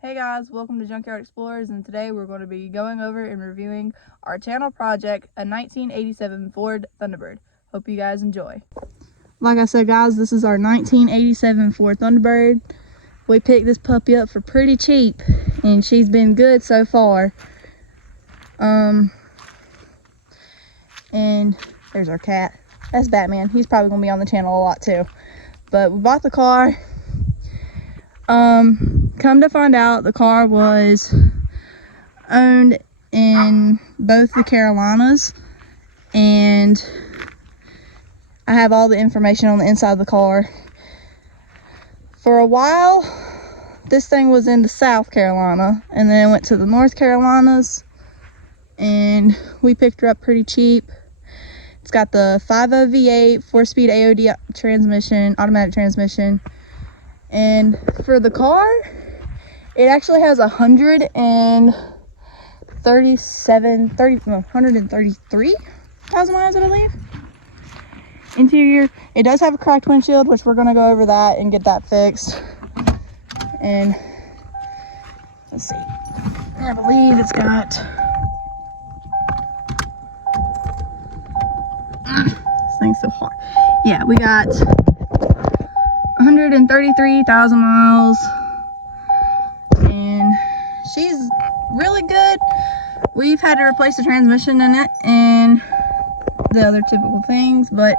Hey guys, welcome to Junkyard Explorers, and today we're going to be going over and reviewing our channel project, a 1987 Ford Thunderbird. Hope you guys enjoy. Like I said guys, this is our 1987 Ford Thunderbird. We picked this puppy up for pretty cheap, and she's been good so far. And there's our cat. That's Batman. He's probably going to be on the channel a lot too. But we bought the car. Come to find out, the car was owned in both the Carolinas, and I have all the information on the inside of the car. For a while, this thing was in the South Carolina, and then it went to the North Carolinas, and we picked her up pretty cheap. It's got the 5.0 V8, 4-speed AOD transmission, automatic transmission. And for the car, it actually has 133,000 miles, I believe. Interior, it does have a cracked windshield, which we're going to go over that and get that fixed. And let's see, I believe it's got this thing's so hard. Yeah, we got 133,000 miles, and she's really good. We've had to replace the transmission in it and the other typical things, but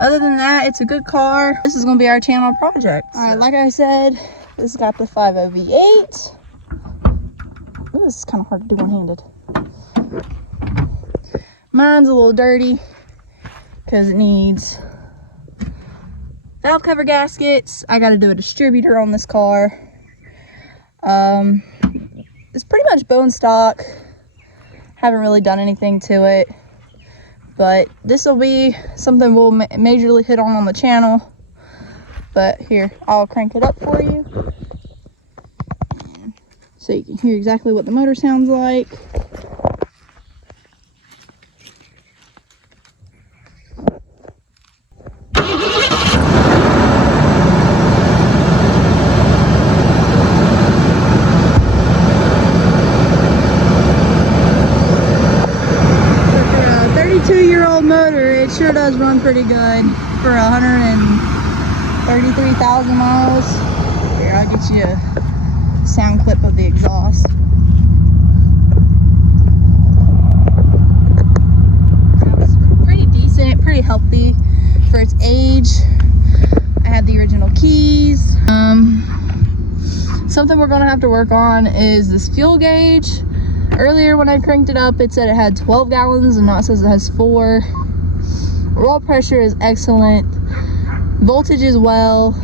other than that, it's a good car. This is going to be our channel project. All right, like I said, this has got the 5.0 V8. Ooh, this is kind of hard to do one-handed. Mine's a little dirty because it needs valve cover gaskets. I got to do a distributor on this car. It's pretty much bone stock. Haven't really done anything to it, but this will be something we'll majorly hit on the channel. But here, I'll crank it up for you so you can hear exactly what the motor sounds like. Motor, it sure does run pretty good for 133,000 miles. Here, I'll get you a sound clip of the exhaust. It's pretty decent, pretty healthy for its age. I have the original keys. Something we're gonna have to work on is this fuel gauge. Earlier when I cranked it up, it said it had 12 gallons, and now it says it has 4. Roll pressure is excellent. Voltage is well.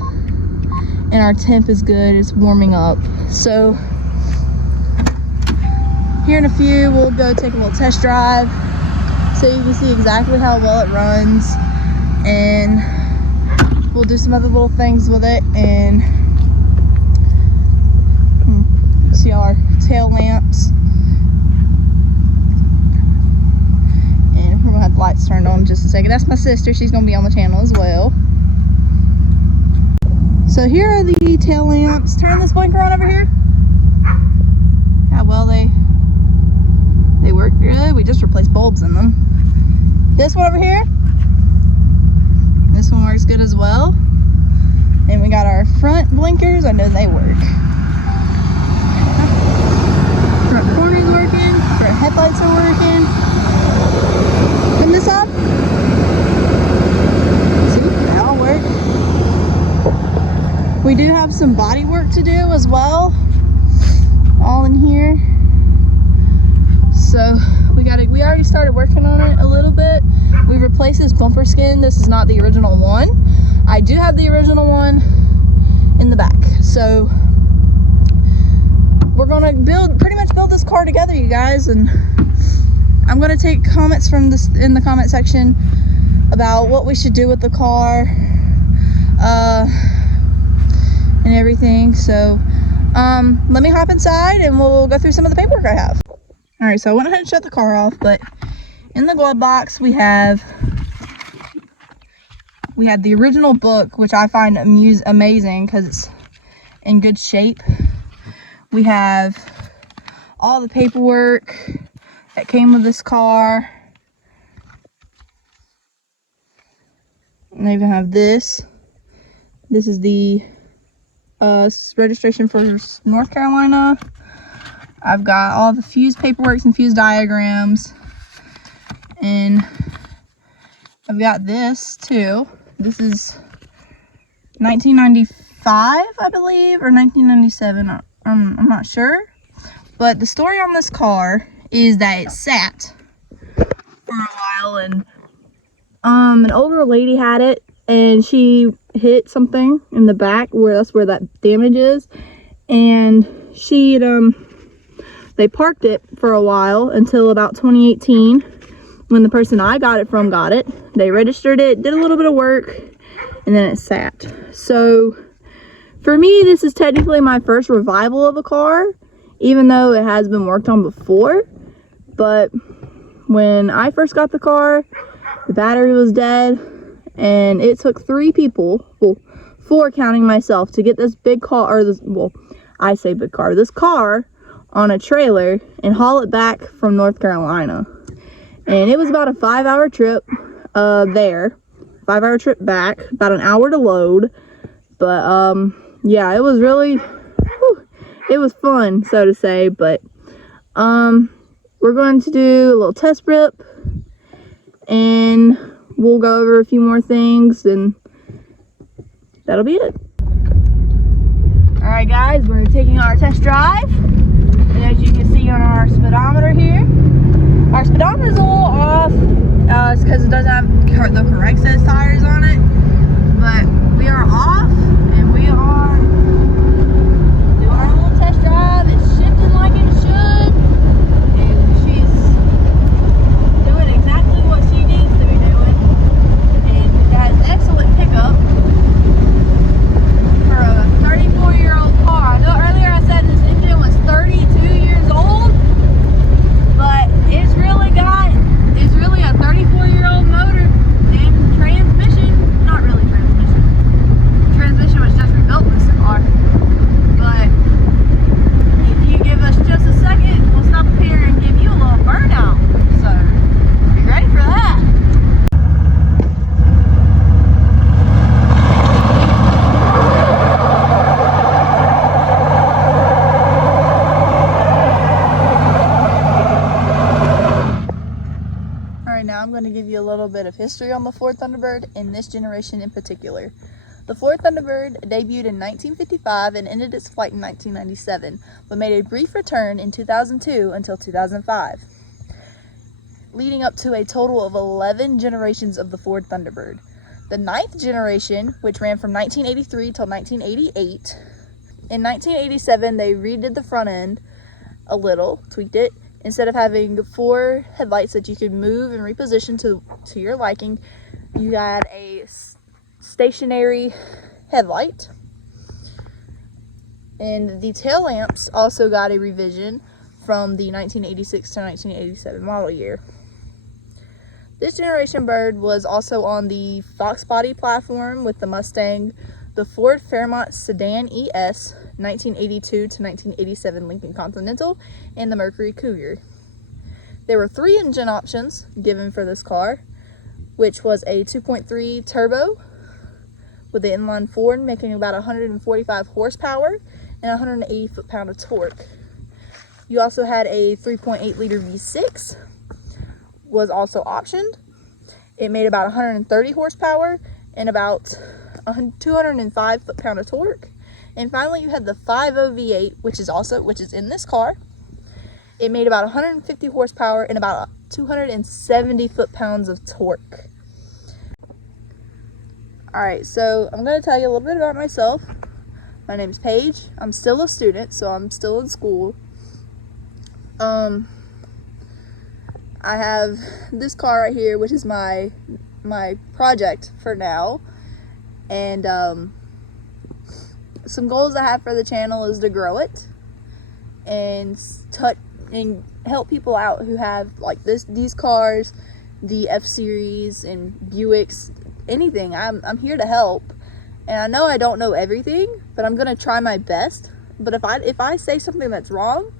And our temp is good. It's warming up. So, here in a few, we'll go take a little test drive so you can see exactly how well it runs. And we'll do some other little things with it. And see our tail lamps. Have the lights turned on in just a second. That's my sister. She's going to be on the channel as well. So here are the tail lamps. Turn this blinker on over here. How well they work good. We just replaced bulbs in them. This one over here. This one works good as well. And we got our front blinkers. I know they work. Front corner's working. Front headlights are working. Turn this off. See, that'll work. We do have some body work to do as well, all in here. So we already started working on it a little bit. We replaced this bumper skin. This is not the original one. I do have the original one in the back. So we're gonna pretty much build this car together, you guys, and I'm going to take comments from this in the comment section about what we should do with the car and everything. So let me hop inside and we'll go through some of the paperwork I have. Alright, so I went ahead and shut the car off, but in the glove box we have the original book, which I find amazing because it's in good shape. We have all the paperwork that came with this car. And I even have this. This is the registration for North Carolina. I've got all the fuse paperwork and fuse diagrams. And I've got this too. This is 1995, I believe, or 1997. I'm not sure. But the story on this car is that it sat for a while, and an older lady had it, and she hit something in the back that's where that damage is, and they parked it for a while until about 2018 when the person I got it from got it. They registered it, did a little bit of work, and then it sat. So for me, this is technically my first revival of a car, even though it has been worked on before. But when I first got the car, the battery was dead, and it took 3 people, well, 4 counting myself, to get this big car, or this, well, I say big car, this car on a trailer and haul it back from North Carolina. And it was about a 5-hour trip there, 5-hour trip back, about an hour to load. But yeah, it was really, it was fun, so to say. But we're going to do a little test rip, and we'll go over a few more things, and that'll be it. All right, guys, we're taking our test drive, and as you can see on our speedometer here, our speedometer is a little off. It's because it doesn't have the correct set of tires on it, but we are off, and we are doing our little test drive. It's shifting like it should, and she's doing exactly what she needs to be doing, and it has excellent pickup for a 34-year-old car. I know earlier I said this engine was 32 years old, but it's really a 34-year-old motor and transmission. Not really transmission. The transmission was just rebuilt in this car. But if you give us just a second, we'll stop up here and give you a little burnout. So be ready for that. Now I'm going to give you a little bit of history on the Ford Thunderbird and this generation in particular. The Ford Thunderbird debuted in 1955 and ended its flight in 1997, but made a brief return in 2002 until 2005, leading up to a total of 11 generations of the Ford Thunderbird. The 9th generation, which ran from 1983 till 1988, in 1987 they redid the front end a little, tweaked it. Instead of having 4 headlights that you could move and reposition to your liking, you had a stationary headlight. And the tail lamps also got a revision from the 1986 to 1987 model year. This generation Bird was also on the Fox body platform with the Mustang, the Ford Fairmont Sedan ES, 1982 to 1987 Lincoln Continental, and the Mercury Cougar. There were 3 engine options given for this car, which was a 2.3 turbo with the inline 4 making about 145 horsepower and 180 foot-pound of torque. You also had a 3.8 liter V6 was also optioned. It made about 130 horsepower and about 205 foot-pound of torque. And finally, you had the 5.0 V8, which is in this car. It made about 150 horsepower and about 270 foot-pounds of torque. Alright, so I'm going to tell you a little bit about myself. My name's Paige. I'm still a student, so I'm still in school. I have this car right here, which is my project for now. And some goals I have for the channel is to grow it and help people out who have like these cars, the F-Series and Buicks, anything. I'm here to help, and I know I don't know everything, but I'm gonna try my best. But if I say something that's wrong,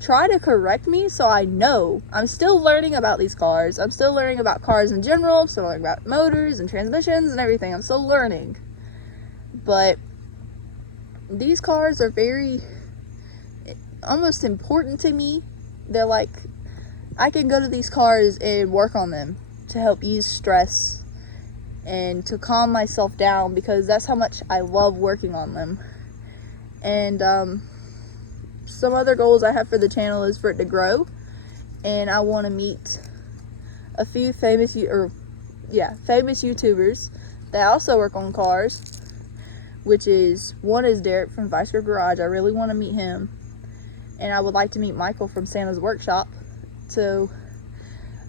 try to correct me so I know. I'm still learning about these cars. I'm still learning about cars in general. I'm still learning about motors and transmissions and everything. I'm still learning. But these cars are very, almost important to me. They're like, I can go to these cars and work on them to help ease stress and to calm myself down, because that's how much I love working on them. And some other goals I have for the channel is for it to grow, and I want to meet a few famous YouTubers that also work on cars, which is, one is Derek from Vice Grip Garage. I really want to meet him, and I would like to meet Michael from Santa's Workshop, so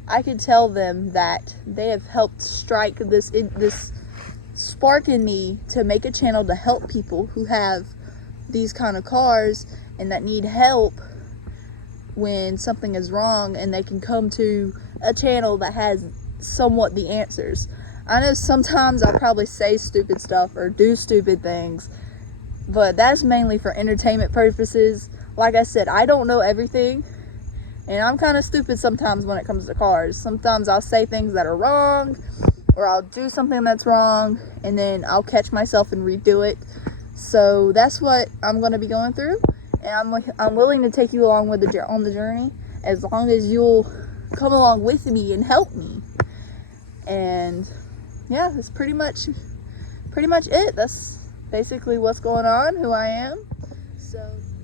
I could tell them that they have helped strike this spark in me to make a channel to help people who have these kind of cars and that need help when something is wrong, and they can come to a channel that has somewhat the answers. I know sometimes I'll probably say stupid stuff or do stupid things, but that's mainly for entertainment purposes. Like I said, I don't know everything, and I'm kind of stupid sometimes when it comes to cars. Sometimes I'll say things that are wrong, or I'll do something that's wrong, and then I'll catch myself and redo it. So that's what I'm going to be going through, and I'm willing to take you along with on the journey, as long as you'll come along with me and help me. And yeah, that's pretty much it. That's basically what's going on, who I am.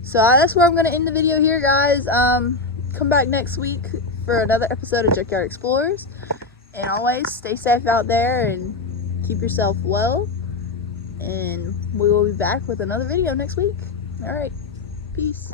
So that's where I'm going to end the video here, guys. Come back next week for another episode of Junkyard Explorers, and always stay safe out there and keep yourself well. And we will be back with another video next week. All right, peace.